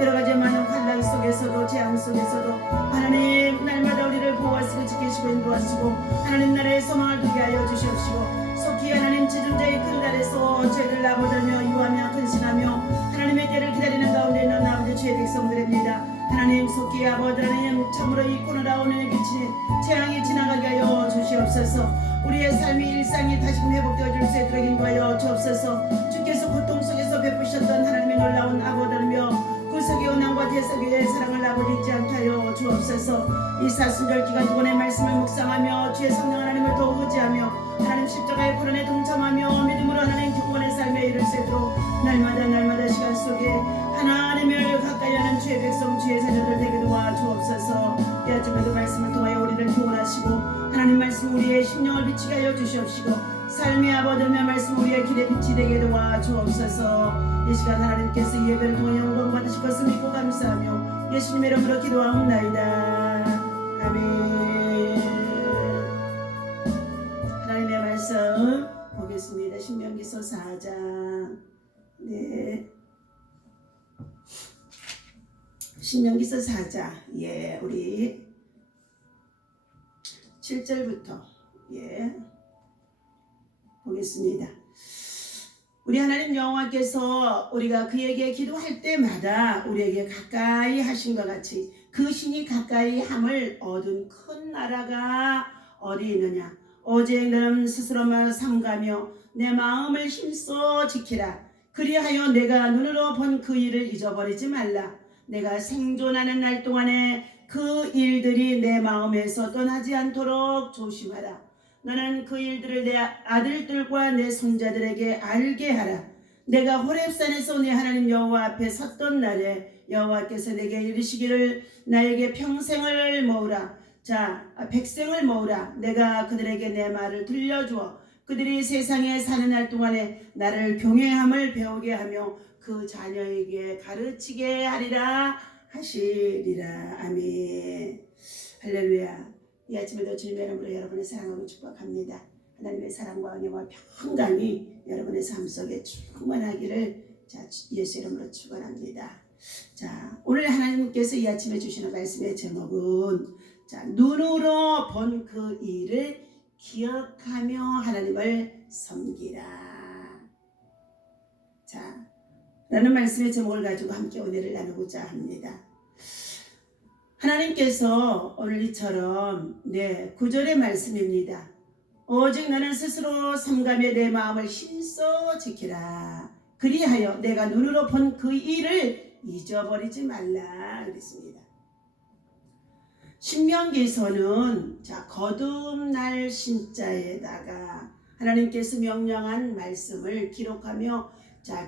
여러가지 많은 환란 속에서도 재앙 속에서도 하나님 날마다 우리를 보호하시고 지키시고 인도하시고 하나님 나라의 소망을 두게 하여 주시옵시고 속히 하나님 지존자의 큰 날에서 죄를 나보다며 유하며 근신하며 하나님의 때를 기다리는 가운데 있는 아버지 주의 백성들입니다. 하나님 속히 아버지 하나님 참으로 이 코너라 오늘 비치는 재앙이 지나가게 하여 주시옵소서. 우리의 삶의 일상이 다시금 회복되어질 수 있도록 인도하여 주옵소서. 주께서 고통 속에서 베푸셨던 하나님의 놀라운 아버지며 구속의 원함과 대속의 사랑을 아버지 잊지 않게 하여 주옵소서. 이 사순절 기간 동안의 말씀을 묵상하며 주의 성령 하나님을 더 의지하며 하나님 십자가의 고난에 동참하며 믿음으로 하나님 경건의 삶에 이를 수 있도록 날마다 시간 속에 하나님을 가까이 하는 주의 백성 주의 자녀들 되게 도와 주옵소서. 이 아침에도 말씀을 통하여 우리를 구원하시고 하나님 말씀 우리의 심령을 비치게 하여 주시옵시고 삶의 아버지의 말씀 우리의 길의 빛이 되게 도와 주옵소서. 이 시간 하나님께서 이 예배를 통해 영광 받으실 것을 믿고 감사하며 예수님의 이름으로 기도하옵나이다. 아멘. 하나님의 말씀 보겠습니다. 신명기서 4장. 네. 신명기서 4장. 예, 우리 7절부터 보겠습니다. 우리 하나님 여호와께서 우리가 그에게 기도할 때마다 우리에게 가까이 하신 것 같이 그 신이 가까이 함을 얻은 큰 나라가 어디 있느냐. 오직 너는 스스로만 삼가며 내 마음을 힘써 지키라. 그리하여 내가 눈으로 본 그 일을 잊어버리지 말라. 내가 생존하는 날 동안에 그 일들이 내 마음에서 떠나지 않도록 조심하라. 너는 그 일들을 내 아들들과 내 손자들에게 알게 하라. 내가 호렙산에서 내 하나님 여호와 앞에 섰던 날에 여호와께서 내게 이르시기를 나에게 평생을 모으라. 백성을 모으라. 내가 그들에게 내 말을 들려주어 그들이 세상에 사는 날 동안에 나를 경외함을 배우게 하며 그 자녀에게 가르치게 하리라 하시리라. 아멘. 할렐루야. 이 아침에도 주님의 이름으로 여러분을 사랑하고 축복합니다. 하나님의 사랑과 은혜와 평강이 여러분의 삶 속에 충만하기를 예수 이름으로 축원합니다. 오늘 하나님께서 이 아침에 주시는 말씀의 제목은 눈으로 본 그 일을 기억하며 하나님을 섬기라. 라는 말씀의 제목을 가지고 함께 은혜를 나누고자 합니다. 하나님께서 오늘 이처럼 9절의 말씀입니다. 오직 너는 스스로 삼가며 내 마음을 힘써 지키라. 그리하여 내가 눈으로 본 그 일을 잊어버리지 말라 그랬습니다. 신명기서는 거듭날 신자에다가 하나님께서 명령한 말씀을 기록하며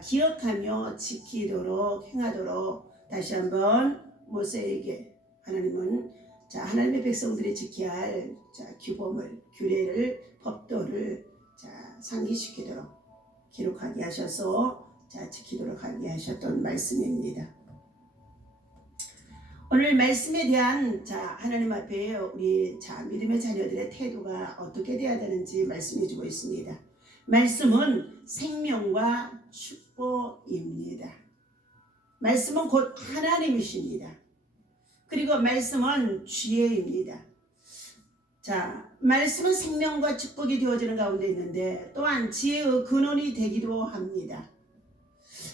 기억하며 지키도록 행하도록 다시 한번 모세에게 하나님은 하나님의 백성들이 지켜야 할 규범을, 규례를, 법도를 상기시키도록 기록하게 하셔서 지키도록 하게 하셨던 말씀입니다. 오늘 말씀에 대한 하나님 앞에 우리 믿음의 자녀들의 태도가 어떻게 되어야 되는지 말씀해 주고 있습니다. 말씀은 생명과 축복입니다. 말씀은 곧 하나님이십니다. 그리고 말씀은 지혜입니다. 말씀은 생명과 축복이 되어지는 가운데 있는데 또한 지혜의 근원이 되기도 합니다.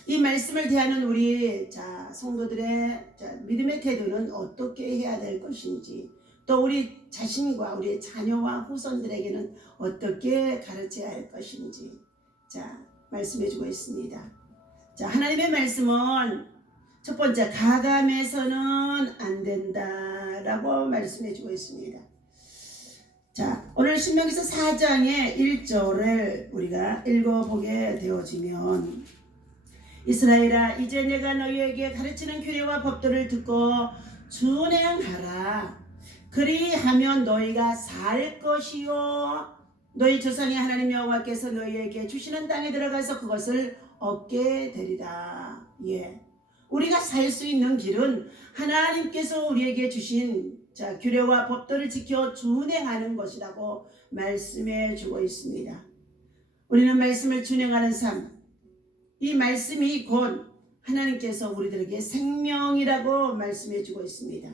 이 말씀을 대하는 우리 성도들의 믿음의 태도는 어떻게 해야 될 것인지, 또 우리 자신과 우리 자녀와 후손들에게는 어떻게 가르쳐야 할 것인지 말씀해 주고 있습니다. 하나님의 말씀은 첫 번째, 가감해서는 안 된다라고 말씀해 주고 있습니다. 오늘 신명기서 4장의 1절을 우리가 읽어보게 되어지면, 이스라엘아, 이제 내가 너희에게 가르치는 규례와 법도를 듣고 준행하라. 그리하면 너희가 살 것이요 너희 조상의 하나님 여호와께서 너희에게 주시는 땅에 들어가서 그것을 얻게 되리라. 우리가 살 수 있는 길은 하나님께서 우리에게 주신 규례와 법도를 지켜 준행하는 것이라고 말씀해 주고 있습니다. 우리는 말씀을 준행하는 삶, 이 말씀이 곧 하나님께서 우리들에게 생명이라고 말씀해 주고 있습니다.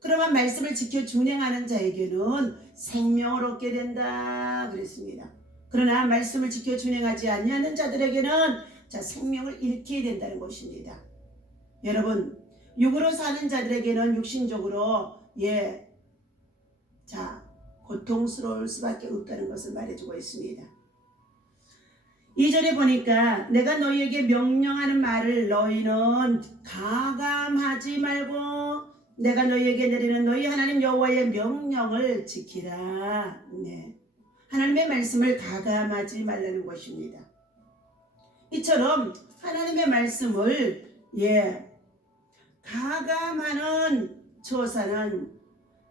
그러면 말씀을 지켜 준행하는 자에게는 생명을 얻게 된다 그랬습니다. 그러나 말씀을 지켜 준행하지 아니하는 자들에게는 생명을 잃게 된다는 것입니다. 여러분, 육으로 사는 자들에게는 육신적으로 고통스러울 수밖에 없다는 것을 말해주고 있습니다. 2절에 보니까 내가 너희에게 명령하는 말을 너희는 가감하지 말고 내가 너희에게 내리는 너희 하나님 여호와의 명령을 지키라. 하나님의 말씀을 가감하지 말라는 것입니다. 이처럼 하나님의 말씀을 가감하는 조사는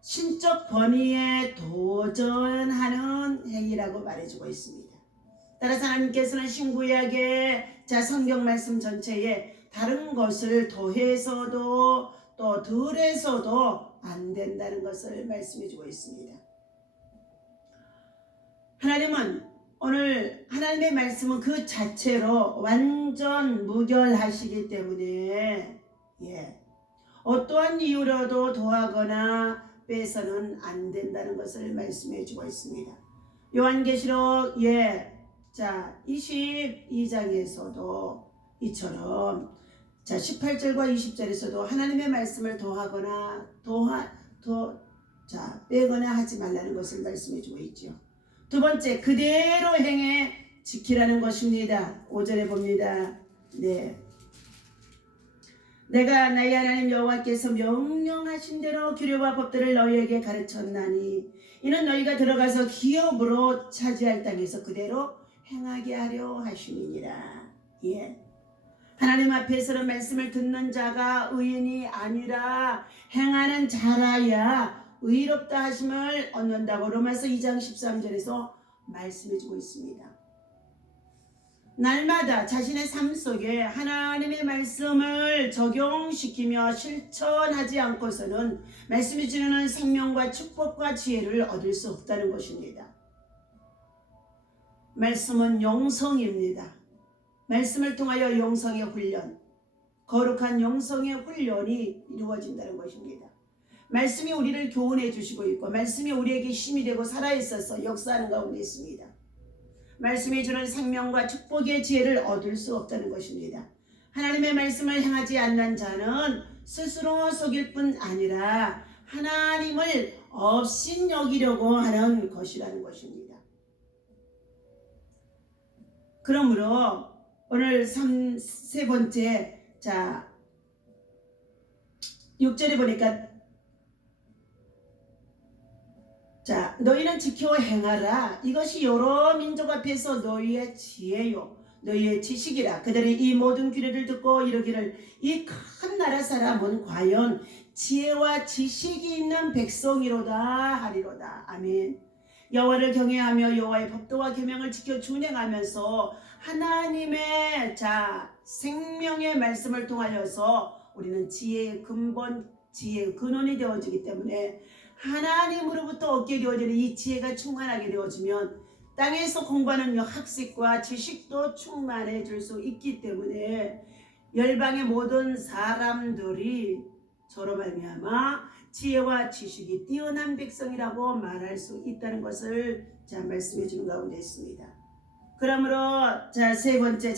신적 권위에 도전하는 행위라고 말해주고 있습니다. 따라서 하나님께서는 신구약의 성경 말씀 전체에 다른 것을 더해서도 또 덜해서도 안 된다는 것을 말씀해주고 있습니다. 하나님은 오늘 하나님의 말씀은 그 자체로 완전 무결하시기 때문에 어떠한 이유로도 더하거나 빼서는 안 된다는 것을 말씀해 주고 있습니다. 요한계시록 22장에서도 이처럼 18절과 20절에서도 하나님의 말씀을 더하거나 빼거나 하지 말라는 것을 말씀해 주고 있죠. 두 번째, 그대로 행해 지키라는 것입니다. 5절에 봅니다. 내가 나의 하나님 여호와께서 명령하신 대로 규례와 법들을 너희에게 가르쳤나니 이는 너희가 들어가서 기업으로 차지할 땅에서 그대로 행하게 하려 하심이니라. 하나님 앞에서는 말씀을 듣는 자가 의인이 아니라 행하는 자라야 의롭다 하심을 얻는다고 로마서 2장 13절에서 말씀해주고 있습니다. 날마다 자신의 삶 속에 하나님의 말씀을 적용시키며 실천하지 않고서는 말씀이 주는 생명과 축복과 지혜를 얻을 수 없다는 것입니다. 말씀은 영성입니다. 말씀을 통하여 영성의 훈련, 거룩한 영성의 훈련이 이루어진다는 것입니다. 말씀이 우리를 교훈해 주시고 있고 말씀이 우리에게 힘이 되고 살아있어서 역사하는 가운데 있습니다. 말씀이 주는 생명과 축복의 지혜를 얻을 수 없다는 것입니다. 하나님의 말씀을 행하지 않는 자는 스스로 속일 뿐 아니라 하나님을 업신여기려고 하는 것이라는 것입니다. 그러므로 오늘 세 번째 6절에 보니까 너희는 지켜 행하라. 이것이 여러 민족 앞에서 너희의 지혜요 너희의 지식이라. 그들이 이 모든 규례를 듣고 이르기를 이 큰 나라 사람은 과연 지혜와 지식이 있는 백성이로다 하리로다. 아멘. 여호와를 경외하며 여호와의 법도와 계명을 지켜 준행하면서 하나님의 생명의 말씀을 통하여서 우리는 지혜의 근본, 지혜의 근원이 되어지기 때문에 하나님으로부터 얻게 되어지는 이 지혜가 충만하게 되어지면 땅에서 공부하는 학식과 지식도 충만해질 수 있기 때문에 열방의 모든 사람들이 저로 말미암아 지혜와 지식이 뛰어난 백성이라고 말할 수 있다는 것을 말씀해 주는 가운데 있습니다. 그러므로 세 번째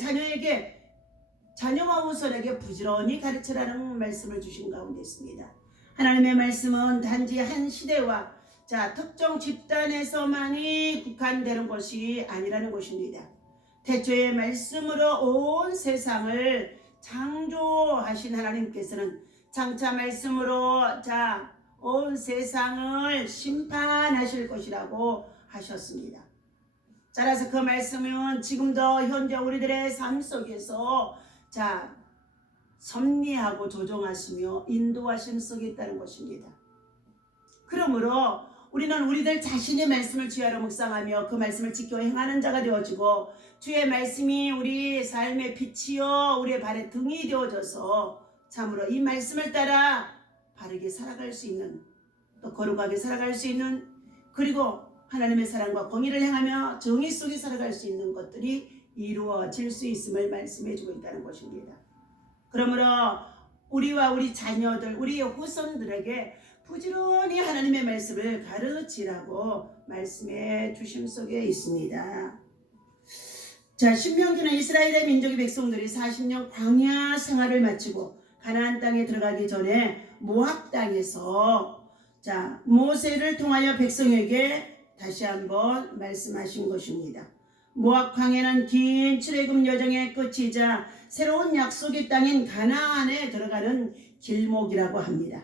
자녀와 후손에게 부지런히 가르치라는 말씀을 주신 가운데 있습니다. 하나님의 말씀은 단지 한 시대와 특정 집단에서만이 국한되는 것이 아니라는 것입니다. 태초의 말씀으로 온 세상을 창조하신 하나님께서는 장차 말씀으로 온 세상을 심판하실 것이라고 하셨습니다. 따라서 그 말씀은 지금도 현재 우리들의 삶 속에서 섭리하고 조정하시며 인도하심 속에 있다는 것입니다. 그러므로 우리는 우리들 자신의 말씀을 주야로 묵상하며 그 말씀을 지켜 행하는 자가 되어지고 주의 말씀이 우리 삶의 빛이요 우리의 발의 등이 되어져서 참으로 이 말씀을 따라 바르게 살아갈 수 있는 또 거룩하게 살아갈 수 있는 그리고 하나님의 사랑과 공의를 행하며 정의 속에 살아갈 수 있는 것들이 이루어질 수 있음을 말씀해 주고 있다는 것입니다. 그러므로 우리와 우리 자녀들, 우리의 후손들에게 부지런히 하나님의 말씀을 가르치라고 말씀해 주심 속에 있습니다. 신명기는 이스라엘의 민족의 백성들이 40년 광야 생활을 마치고 가나안 땅에 들어가기 전에 모압 땅에서 모세를 통하여 백성에게 다시 한번 말씀하신 것입니다. 모압 광야는 긴 출애굽 여정의 끝이자 새로운 약속의 땅인 가나안에 들어가는 길목이라고 합니다.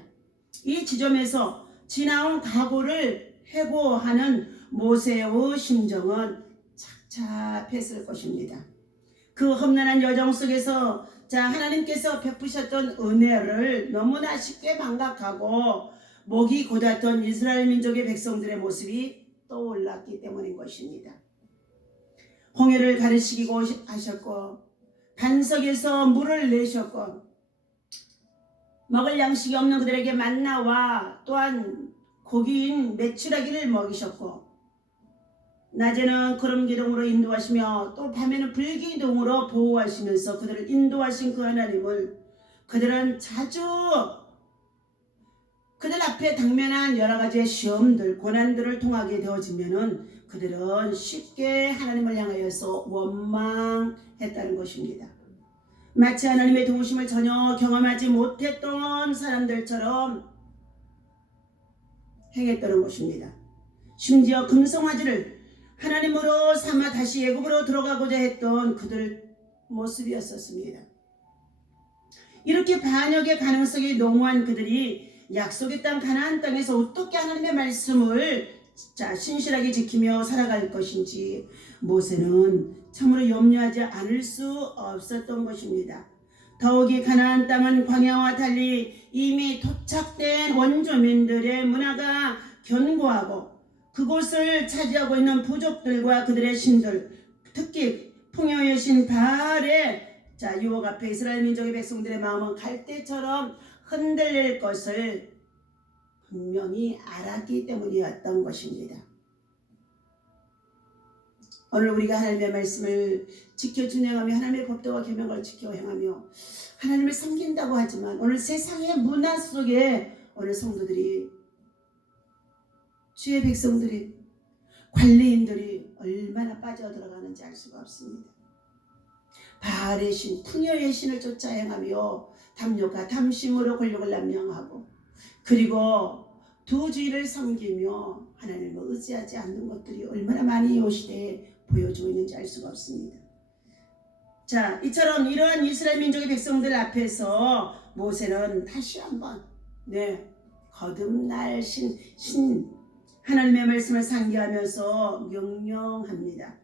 이 지점에서 지나온 각오를 회고하는 모세의 심정은 착잡했을 것입니다. 그 험난한 여정 속에서 하나님께서 베푸셨던 은혜를 너무나 쉽게 망각하고 목이 곧았던 이스라엘 민족의 백성들의 모습이 떠올랐기 때문인 것입니다. 홍해를 가르시기고 하셨고 반석에서 물을 내셨고 먹을 양식이 없는 그들에게 만나와 또한 고기인 메추라기를 먹이셨고 낮에는 구름 기둥으로 인도하시며 또 밤에는 불기둥으로 보호하시면서 그들을 인도하신 그 하나님을 그들은 자주 그들 앞에 당면한 여러 가지의 시험들, 고난들을 통하게 되어지면은 그들은 쉽게 하나님을 향하여서 원망했다는 것입니다. 마치 하나님의 도우심을 전혀 경험하지 못했던 사람들처럼 행했다는 것입니다. 심지어 금송아지를 하나님으로 삼아 다시 애굽으로 들어가고자 했던 그들 모습이었었습니다. 이렇게 반역의 가능성이 농후한 그들이 약속의 땅 가나안 땅에서 어떻게 하나님의 말씀을 신실하게 지키며 살아갈 것인지 모세는 참으로 염려하지 않을 수 없었던 것입니다. 더욱이 가나안 땅은 광야와 달리 이미 도착된 원주민들의 문화가 견고하고 그곳을 차지하고 있는 부족들과 그들의 신들, 특히 풍요의 신 바알의 유혹 앞에 이스라엘 민족의 백성들의 마음은 갈대처럼 흔들릴 것을 분명히 알았기 때문이었던 것입니다. 오늘 우리가 하나님의 말씀을 지켜 준행하며 하나님의 법도와 계명을 지켜 행하며 하나님을 섬긴다고 하지만 오늘 세상의 문화 속에 오늘 성도들이, 주의 백성들이, 관리인들이 얼마나 빠져들어가는지 알 수가 없습니다. 바알의 신, 풍요의 신을 쫓아 행하며 탐욕과 탐심으로 권력을 남용하고 그리고 두 주의를 섬기며 하나님을 의지하지 않는 것들이 얼마나 많이 이 시대에 보여주고 있는지 알 수가 없습니다. 자, 이처럼 이러한 이스라엘 민족의 백성들 앞에서 모세는 다시 한번 거듭날 신 하나님의 말씀을 상기하면서 명령합니다.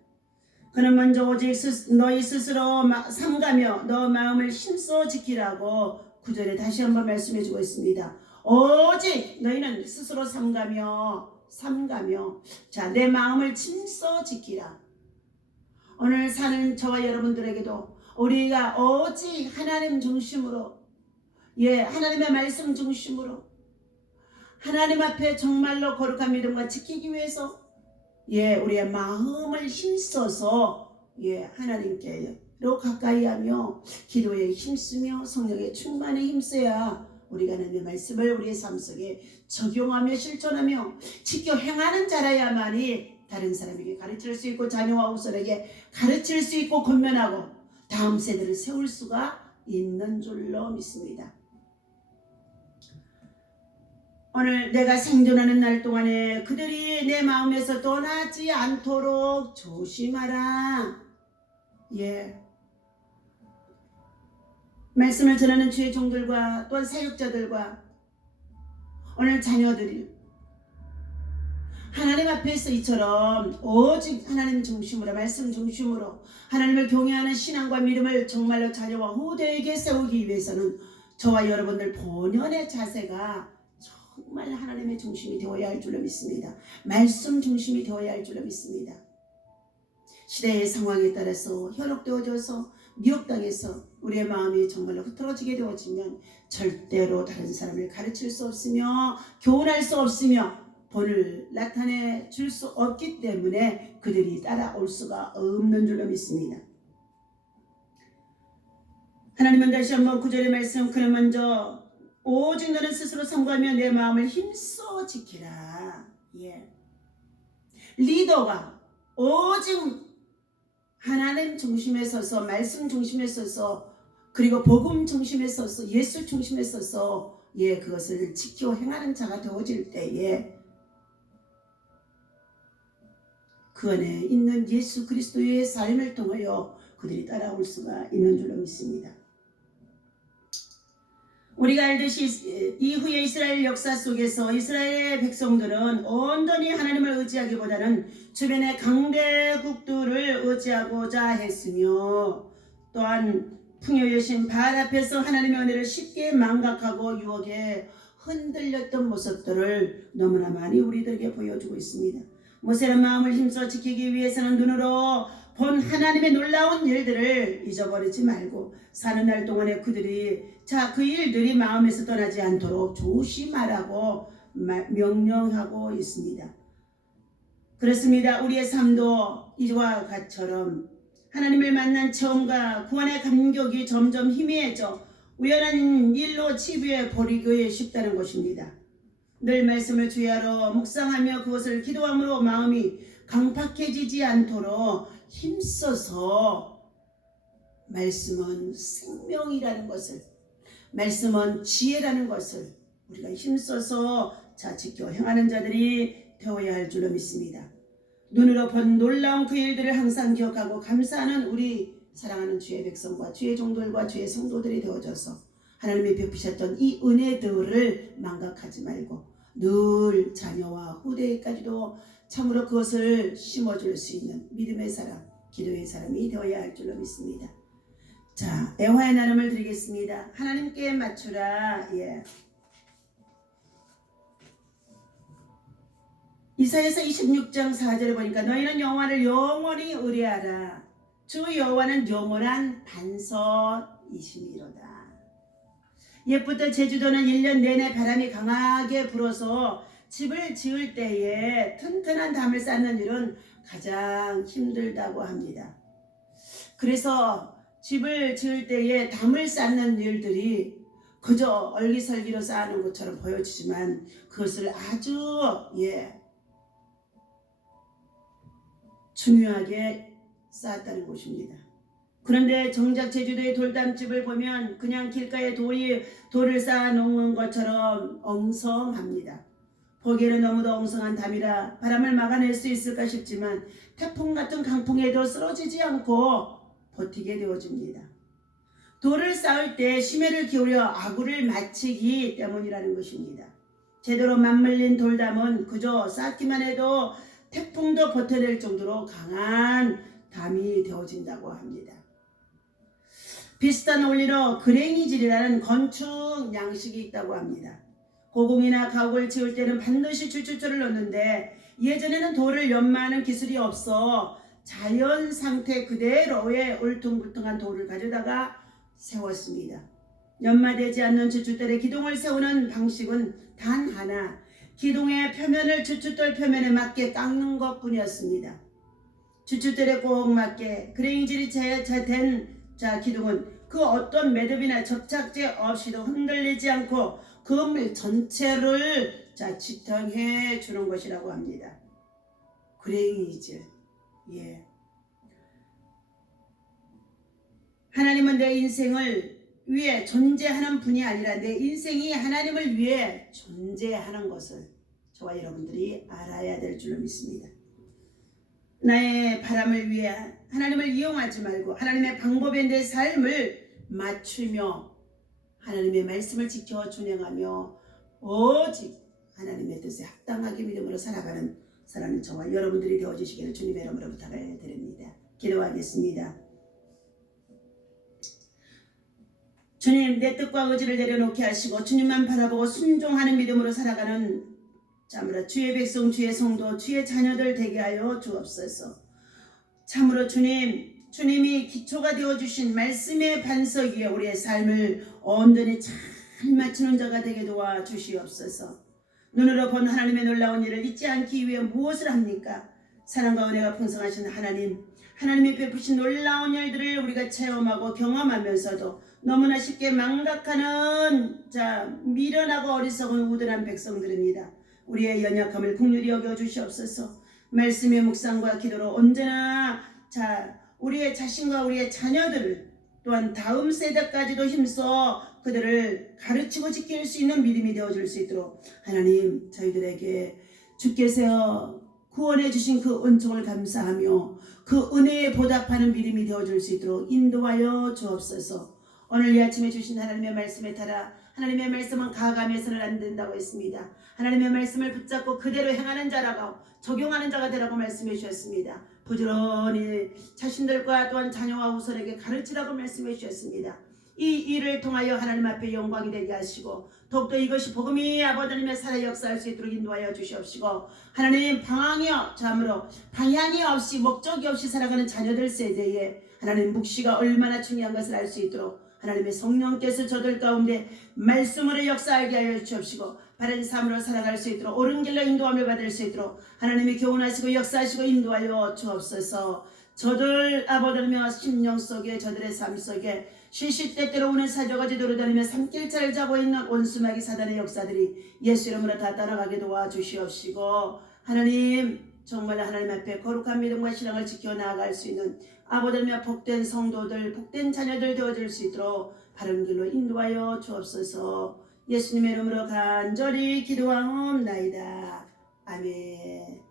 그는 먼저 오직 너희 스스로 삼가며 너 마음을 힘써 지키라고 9절에 다시 한번 말씀해주고 있습니다. 오직 너희는 스스로 삼가며 내 마음을 힘써 지키라. 오늘 사는 저와 여러분들에게도 우리가 오직 하나님 중심으로, 하나님의 말씀 중심으로 하나님 앞에 정말로 거룩한 믿음과 지키기 위해서 우리의 마음을 힘써서 하나님께로 가까이 하며 기도에 힘쓰며 성령의 충만에 힘써야 우리가 하나님의 말씀을 우리의 삶 속에 적용하며 실천하며 지켜 행하는 자라야만이 다른 사람에게 가르칠 수 있고 자녀와 후손에게 가르칠 수 있고 권면하고 다음 세대를 세울 수가 있는 줄로 믿습니다. 오늘 내가 생존하는 날 동안에 그들이 내 마음에서 떠나지 않도록 조심하라. 말씀을 전하는 주의 종들과 또한 사역자들과 오늘 자녀들이 하나님 앞에서 이처럼 오직 하나님 중심으로, 말씀 중심으로 하나님을 경외하는 신앙과 믿음을 정말로 자녀와 후대에게 세우기 위해서는 저와 여러분들 본연의 자세가 정말 하나님의 중심이 되어야 할 줄로 믿습니다. 말씀 중심이 되어야 할 줄로 믿습니다. 시대의 상황에 따라서 현혹되어져서 미혹당해서 우리의 마음이 정말로 흐트러지게 되어지면 절대로 다른 사람을 가르칠 수 없으며 교훈할 수 없으며 본을 나타내 줄 수 없기 때문에 그들이 따라올 수가 없는 줄로 믿습니다. 하나님은 다시 한번 9절의 말씀, 그는 먼저 오직 너는 스스로 삼가며 내 마음을 힘써 지키라. 리더가 오직 하나님 중심에 서서, 말씀 중심에 서서, 그리고 복음 중심에 서서, 예수 중심에 서서 그것을 지켜 행하는 자가 되어질 때에 그 안에 있는 예수 그리스도의 삶을 통하여 그들이 따라올 수가 있는 줄로 믿습니다. 우리가 알듯이 이후의 이스라엘 역사 속에서 이스라엘의 백성들은 온전히 하나님을 의지하기보다는 주변의 강대국들을 의지하고자 했으며 또한 풍요의 신 바알 앞에서 하나님의 은혜를 쉽게 망각하고 유혹에 흔들렸던 모습들을 너무나 많이 우리들에게 보여주고 있습니다. 모세는 마음을 힘써 지키기 위해서는 눈으로 본 하나님의 놀라운 일들을 잊어버리지 말고 사는 날 동안에 그들이 그 일들이 마음에서 떠나지 않도록 조심하라고 명령하고 있습니다. 그렇습니다. 우리의 삶도 이와 같처럼 하나님을 만난 처음과 구원의 감격이 점점 희미해져 우연한 일로 치부해 버리기 쉽다는 것입니다. 늘 말씀을 주야로 묵상하며 그것을 기도함으로 마음이 강팍해지지 않도록 힘써서 말씀은 생명이라는 것을, 말씀은 지혜라는 것을 우리가 힘써서 지켜 행하는 자들이 되어야 할 줄로 믿습니다. 눈으로 본 놀라운 그 일들을 항상 기억하고 감사하는 우리 사랑하는 주의 백성과 주의 종들과 주의 성도들이 되어져서 하나님이 베푸셨던 이 은혜들을 망각하지 말고 늘 자녀와 후대까지도 참으로 그것을 심어줄 수 있는 믿음의 사람, 기도의 사람이 되어야 할 줄로 믿습니다. 자, 애화의 나눔을 드리겠습니다. 하나님께 맞추라. 예. 이사야서 26장 4절에 보니까 너희는 여호와를 영원히 의뢰하라. 주 여호와는 영원한 반석이심이로다. 옛부터 제주도는 1년 내내 바람이 강하게 불어서 집을 지을 때에 튼튼한 담을 쌓는 일은 가장 힘들다고 합니다. 그래서 집을 지을 때에 담을 쌓는 일들이 그저 얼기설기로 쌓는 것처럼 보여지지만 그것을 아주 중요하게 쌓았다는 것입니다. 그런데 정작 제주도의 돌담집을 보면 그냥 길가에 돌을 쌓아 놓은 것처럼 엉성합니다. 보기에는 너무도 엉성한 담이라 바람을 막아낼 수 있을까 싶지만 태풍 같은 강풍에도 쓰러지지 않고 버티게 되어집니다. 돌을 쌓을 때 심혈을 기울여 아구를 맞추기 때문이라는 것입니다. 제대로 맞물린 돌담은 그저 쌓기만 해도 태풍도 버텨낼 정도로 강한 담이 되어진다고 합니다. 비슷한 원리로 그랭이질이라는 건축 양식이 있다고 합니다. 고궁이나 가옥을 지을 때는 반드시 주춧돌을 넣는데 예전에는 돌을 연마하는 기술이 없어 자연 상태 그대로의 울퉁불퉁한 돌을 가져다가 세웠습니다. 연마되지 않는 주춧돌에 기둥을 세우는 방식은 단 하나, 기둥의 표면을 주춧돌 표면에 맞게 깎는 것뿐이었습니다. 주춧돌에 꼭 맞게 그레인질이 된 기둥은 그 어떤 매듭이나 접착제 없이도 흔들리지 않고 건물 전체를 지탱해 주는 것이라고 합니다. 그레인질. 예. 하나님은 내 인생을 위해 존재하는 분이 아니라 내 인생이 하나님을 위해 존재하는 것을 저와 여러분들이 알아야 될 줄로 믿습니다. 나의 바람을 위해 하나님을 이용하지 말고 하나님의 방법에 내 삶을 맞추며 하나님의 말씀을 지켜 준행하며 오직 하나님의 뜻에 합당하게 믿음으로 살아가는 사랑하는 저와 여러분들이 되어주시기를 주님의 이름으로 부탁을 드립니다. 기도하겠습니다. 주님, 내 뜻과 의지를 내려놓게 하시고 주님만 바라보고 순종하는 믿음으로 살아가는 참으로 주의 백성, 주의 성도, 주의 자녀들 되게 하여 주옵소서. 참으로 주님이 기초가 되어주신 말씀의 반석 위에 우리의 삶을 온전히 잘 맞추는 자가 되게 도와주시옵소서. 눈으로 본 하나님의 놀라운 일을 잊지 않기 위해 무엇을 합니까? 사랑과 은혜가 풍성하신 하나님이 베푸신 놀라운 일들을 우리가 체험하고 경험하면서도 너무나 쉽게 망각하는 미련하고 어리석은 우둔한 백성들입니다. 우리의 연약함을 긍휼히 여겨 주시옵소서. 말씀의 묵상과 기도로 언제나 우리의 자신과 우리의 자녀들을 또한 다음 세대까지도 힘써 그들을 가르치고 지킬 수 있는 믿음이 되어줄 수 있도록 하나님 저희들에게 주께서 구원해 주신 그 은총을 감사하며 그 은혜에 보답하는 믿음이 되어줄 수 있도록 인도하여 주옵소서. 오늘 이 아침에 주신 하나님의 말씀에 따라 하나님의 말씀은 가감해서는 안 된다고 했습니다. 하나님의 말씀을 붙잡고 그대로 행하는 자라고 적용하는 자가 되라고 말씀해 주셨습니다. 부지런히 자신들과 또한 자녀와 후손에게 가르치라고 말씀해 주셨습니다. 이 일을 통하여 하나님 앞에 영광이 되게 하시고 더욱더 이것이 복음이 아버지님의 살아 역사할 수 있도록 인도하여 주시옵시고 하나님 방향이 없이 목적이 없이 살아가는 자녀들 세대에 하나님 묵시가 얼마나 중요한 것을 알 수 있도록 하나님의 성령께서 저들 가운데 말씀으로 역사하게 하여 주옵시고 바른 삶으로 살아갈 수 있도록 옳은 길로 인도함을 받을 수 있도록 하나님이 교훈하시고 역사하시고 인도하여 주옵소서. 저들 아버지며 심령 속에 저들의 삶 속에 시시때때로 오는 사저가지 돌아다니며 삼킬차를 잡고 있는 원수마귀 사단의 역사들이 예수 이름으로 다 따라가게 도와주시옵시고 하나님 정말 하나님 앞에 거룩한 믿음과 신앙을 지켜나갈 수 있는 아버지며 복된 성도들 복된 자녀들 되어줄 수 있도록 바른 길로 인도하여 주옵소서. 예수님의 이름으로 간절히 기도하옵나이다. 아멘.